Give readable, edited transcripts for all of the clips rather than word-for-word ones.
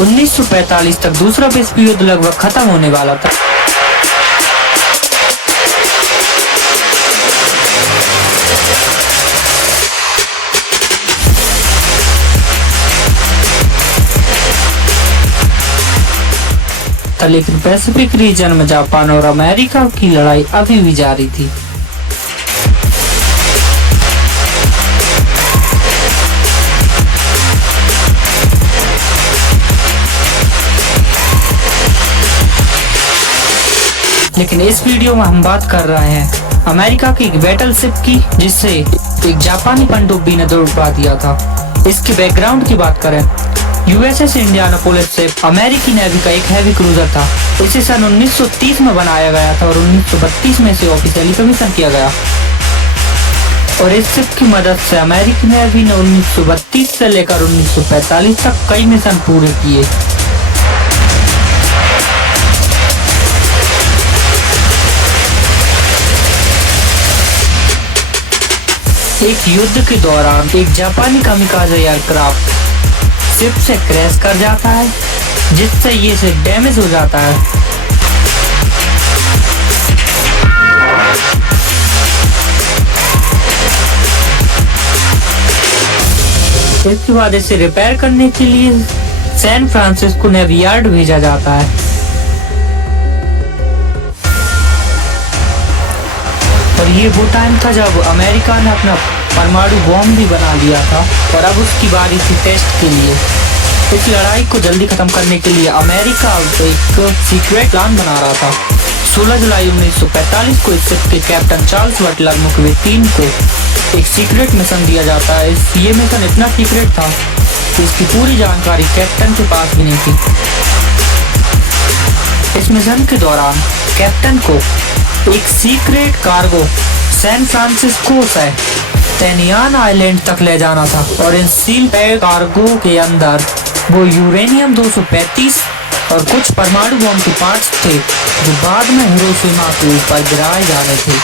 1945 तक दूसरा विश्व युद्ध लगभग खत्म होने वाला था। लेकिन पैसिफिक रीजन में जापान और अमेरिका की लड़ाई अभी भी जारी थी। लेकिन इस वीडियो में हम बात कर रहे हैं अमेरिका की एक बैटल शिप की, जिससे एक जापानी पनडुब्बी ने डुबा दिया था। इसके बैकग्राउंड की बात करें, यूएसएस इंडियानापोलिस शिप अमेरिकी नेवी का एक हैवी क्रूजर था। इसे सन 1930 में बनाया गया था और 1932 में इसे ऑफिशियली कमीशन किया गया। और इस शिप की मदद से अमेरिकी नेवी ने 1932 से लेकर 1945 तक कई मिशन पूरे किए। एक युद्ध के दौरान एक जापानी कामिकाज़े एयरक्राफ्ट शिप से क्रैश कर जाता है, जिससे ये शिप डैमेज हो जाता है। इसके बाद इसे रिपेयर करने के लिए सैन फ्रांसिस्को नेवी यार्ड भेजा जाता है। और ये वो टाइम था जब अमेरिका ने अपना परमाणु बॉम्ब भी बना लिया था और अब उसकी बारी थी टेस्ट के लिए। इस लड़ाई को जल्दी खत्म करने के लिए अमेरिका एक सीक्रेट प्लान बना रहा था। 16 जुलाई 1945 को इस शिप के कैप्टन चार्ल्स बटलर मुख्य 3 को एक सीक्रेट मिशन दिया जाता है। ये मिशन इतना सीक्रेट था कि इसकी पूरी जानकारी कैप्टन के पास भी नहीं थी। इस मिशन के दौरान कैप्टन को एक सीक्रेट कार्गो सैन फ्रांसिस्को से टेनियान आइलैंड तक ले जाना था और इन सील पैक कार्गो के अंदर वो यूरेनियम 235 और कुछ परमाणु बम के पार्ट्स थे, जो बाद में हिरोशिमा के ऊपर गिराए जाने थे।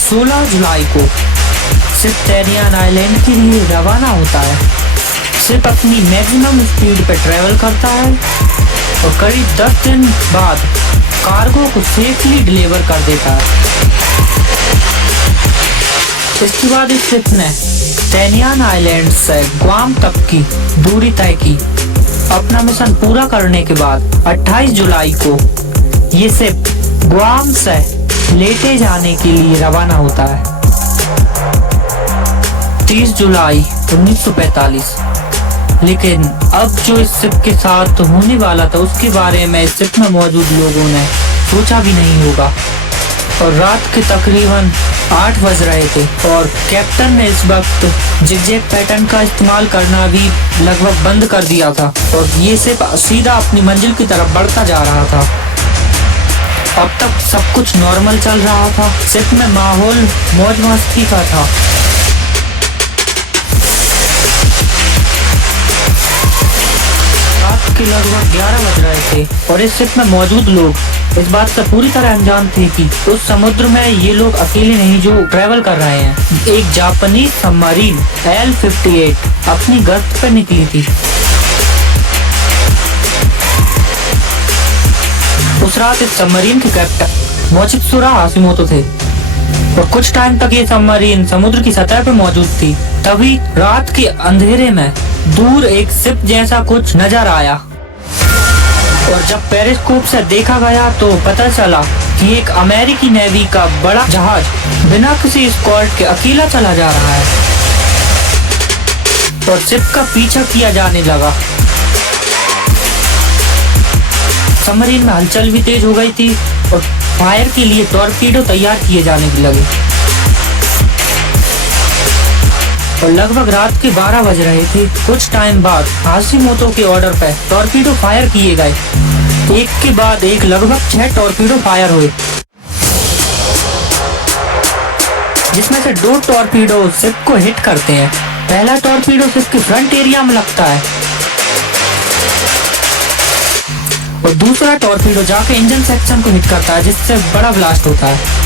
सोलह जुलाई को शिप टेनियान आइलैंड के लिए रवाना होता है। शिप अपनी मैक्सिमम स्पीड पर ट्रेवल करता है और करीब 10 दिन बाद कार्गो को सेफली डिलीवर कर देता है। इसके बाद इस शिप ने टेनियान आइलैंड से ग्वाम तक की दूरी तय की। अपना मिशन पूरा करने के बाद 28 जुलाई को ये शिप ग्वाम से लेटे जाने के लिए रवाना होता है। 30 जुलाई 1945। लेकिन अब जो इस शिप के साथ होने वाला था उसके बारे में इस शिप में मौजूद लोगों ने सोचा भी नहीं होगा। और रात के तकरीबन 8 बज रहे थे और कैप्टन ने इस वक्त जिगजैग पैटर्न का इस्तेमाल करना भी लगभग बंद कर दिया था और ये शिप सीधा अपनी मंजिल की तरफ बढ़ता जा रहा था। अब तक सब कुछ नॉर्मल चल रहा था। शिप में माहौल मौज मस्ती का था। के लगभग 11 बज रहे थे और इस शिप में मौजूद लोग इस बात से पूरी तरह अनजान थे कि उस समुद्र में ये लोग अकेले नहीं जो ट्रेवल कर रहे हैं। एक जापानी सबमरीन L-58 अपनी गश्त पर निकली थी। उस रात इस सबमरीन के कैप्टन मोचित्सुरा हाशिमोतो थे और कुछ टाइम तक ये सबमरीन समुद्र की सतह पर मौजूद थी। तभी रात के अंधेरे में दूर एक शिप जैसा कुछ नजर आया और जब पेरिस्कोप से देखा गया तो पता चला कि एक अमेरिकी नेवी का बड़ा जहाज बिना किसी एस्कॉर्ट के अकेला चला जा रहा है और शिप का पीछा किया जाने लगा। सबमरीन में हलचल भी तेज हो गई थी और फायर के लिए टॉर्पीडो तैयार किए जाने लगे और लगभग रात के 12 बज रहे थे। कुछ टाइम बाद हाशिमोतो के ऑर्डर पर टॉर्पीडो फायर किए गए। एक के बाद एक लगभग 6 टॉर्पीडो फायर हुए, जिसमें से 2 टॉर्पीडो शिप को हिट करते हैं। पहला टॉर्पीडो शिप के फ्रंट एरिया में लगता है और दूसरा टॉर्पीडो जाके इंजन सेक्शन को हिट करता है, जिससे बड़ा ब्लास्ट होता है।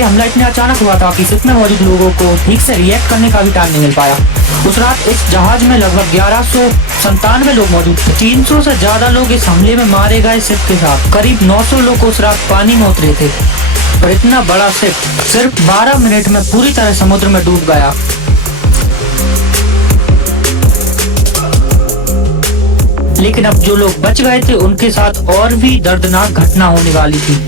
ये हमला इतना अचानक हुआ था कि शिप में मौजूद लोगों को ठीक से रिएक्ट करने का भी टाइम नहीं मिल पाया। उस रात इस जहाज में लगभग 1197 लोग मौजूद थे। 300 से ज्यादा लोग इस हमले में मारे गए शिप के साथ। करीब 900 लोग उस रात पानी में उतरे थे और इतना बड़ा शिप सिर्फ 12 मिनट में पूरी तरह समुद्र में डूब गया। लेकिन अब जो लोग बच गए थे उनके साथ और भी दर्दनाक घटना होने वाली थी।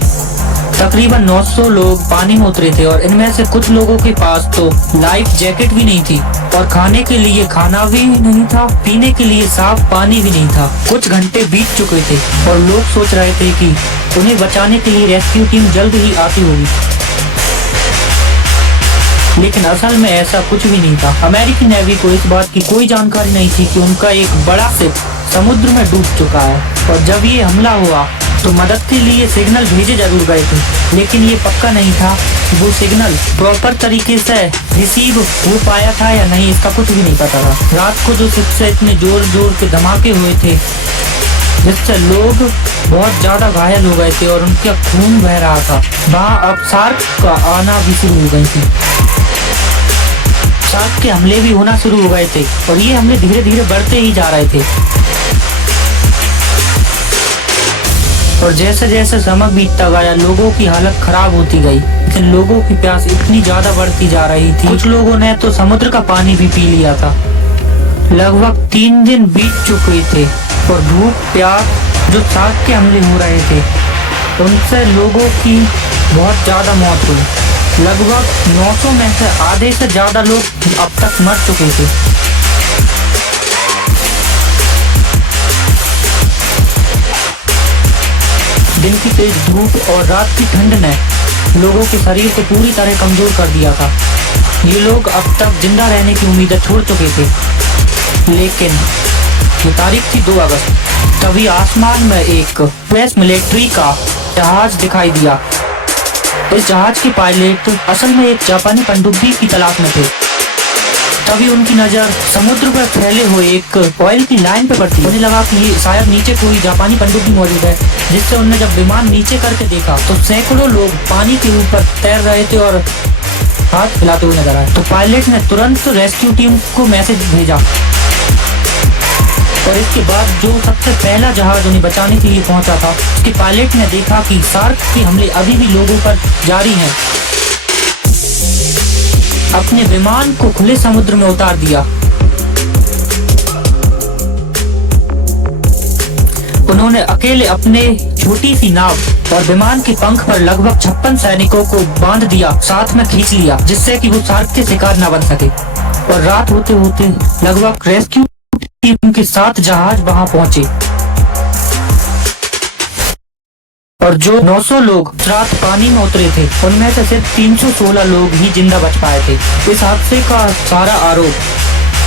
तकरीबन 900 लोग पानी में उतरे थे और इनमें से कुछ लोगों के पास तो लाइफ जैकेट भी नहीं थी और खाने के लिए खाना भी नहीं था, पीने के लिए साफ पानी भी नहीं था। कुछ घंटे बीत चुके थे और लोग सोच रहे थे कि उन्हें बचाने के लिए रेस्क्यू टीम जल्द ही आती होगी, लेकिन असल में ऐसा कुछ भी नहीं था। अमेरिकी नेवी को इस बात की कोई जानकारी नहीं थी कि उनका एक बड़ा शिप समुद्र में डूब चुका है और जब ये हमला हुआ तो मदद के लिए सिग्नल भेजे जरूर गए थे, लेकिन ये पक्का नहीं था कि वो सिग्नल प्रॉपर तरीके से रिसीव हो पाया था या नहीं, इसका कुछ भी नहीं पता था। रात को जो शिप से इतने जोर जोर के धमाके हुए थे जिससे लोग बहुत ज्यादा घायल हो गए थे और उनका खून बह रहा था, वहाँ अब शार्क का आना भी शुरू हो गई थी। शार्क के हमले भी होना शुरू हो गए थे और ये हमले धीरे धीरे बढ़ते ही जा रहे थे। और जैसे जैसे समय बीतता गया लोगों की हालत खराब होती गई, लेकिन लोगों की प्यास इतनी ज्यादा बढ़ती जा रही थी। कुछ लोगों ने तो समुद्र का पानी भी पी लिया था। लगभग 3 दिन बीत चुके थे और भूख प्यास जो शार्क के हमले हो रहे थे उनसे लोगों की बहुत ज्यादा मौत हुई। लगभग 900 में से आधे से ज्यादा लोग अब तक मर चुके थे। दिन की तेज धूप और रात की ठंड ने लोगों के शरीर को पूरी तरह कमजोर कर दिया था। ये लोग अब तक जिंदा रहने की उम्मीदें छोड़ चुके थे। लेकिन ये तारीख थी 2 अगस्त। तभी आसमान में एक यूएस मिलिट्री का जहाज दिखाई दिया। इस जहाज के पायलट असल में एक जापानी पनडुब्बी की तलाश में थे। तभी उनकी नजर समुद्र पर फैले हुए एक ऑयल की लाइन पे पड़ती। उन्हें लगा कि ये शायद नीचे कोई जापानी पनडुब्बी मौजूद है, जिससे उन्होंने जब विमान नीचे करके देखा तो सैकड़ों लोग पानी के ऊपर तैर रहे थे और हाथ हिलाते हुए नजर आए। तो पायलट ने तुरंत रेस्क्यू टीम को मैसेज भेजा और इसके बाद जो सबसे पहला जहाज उन्हें बचाने के लिए पहुंचा था, उसके पायलट ने देखा कि शार्क के हमले अभी भी लोगों पर जारी हैं। अपने विमान को खुले समुद्र में उतार दिया। उन्होंने अकेले अपने छोटी सी नाव और विमान के पंख पर लगभग 56 सैनिकों को बांध दिया, साथ में खींच लिया, जिससे कि वो शार्क के शिकार न बन सके। और रात होते होते लगभग रेस्क्यू टीम के साथ जहाज वहां पहुंचे और जो 900 लोग रात पानी में उतरे थे उनमें से सिर्फ 316 लोग ही जिंदा बच पाए थे। इस हादसे का सारा आरोप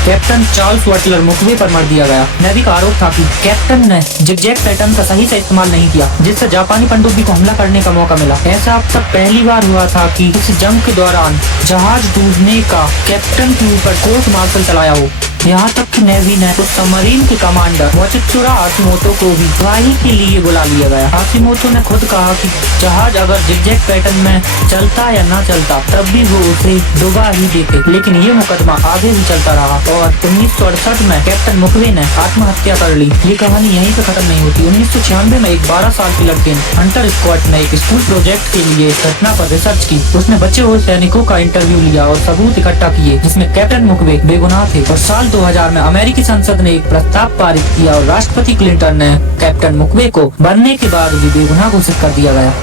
कैप्टन चार्ल्स बटलर मुखबिर पर मर दिया गया। नेवी का आरोप था कि कैप्टन ने जिगजैग पैटर्न का सही से इस्तेमाल नहीं किया, जिससे जापानी पनडुब्बी को हमला करने का मौका मिला। ऐसा अब तक पहली बार हुआ था कि इस जंग के दौरान जहाज डूबने का कैप्टन के ऊपर कोर्ट मार्शल चलाया हो। यहाँ तक कि नेवी ने उस सबमरीन के कमांडर मोचित्सुरा हाशिमोतो को भी गवाही के लिए बुला लिया गया। हाशिमोतो ने खुद कहा कि जहाज अगर जिगजैग पैटर्न में चलता या ना चलता तब भी वो उसे डुबा ही देते। लेकिन ये मुकदमा आगे भी चलता रहा और 1968 में कैप्टन मुखबे ने आत्महत्या कर ली। ये कहानी यहीं पे खत्म नहीं होती। 1996 में एक 12 साल की लड़की हंटर स्कॉट ने एक स्कूल प्रोजेक्ट के लिए इस घटना पर रिसर्च की। उसने बचे हुए सैनिकों का इंटरव्यू लिया और सबूत इकट्ठा किए जिसमें कैप्टन मुखबे बेगुनाह थे। और साल 2000 में अमेरिकी संसद ने एक प्रस्ताव पारित किया और राष्ट्रपति क्लिंटन ने कैप्टन मुखबे को बनने के बाद भी बेगुनाह घोषित कर दिया गया।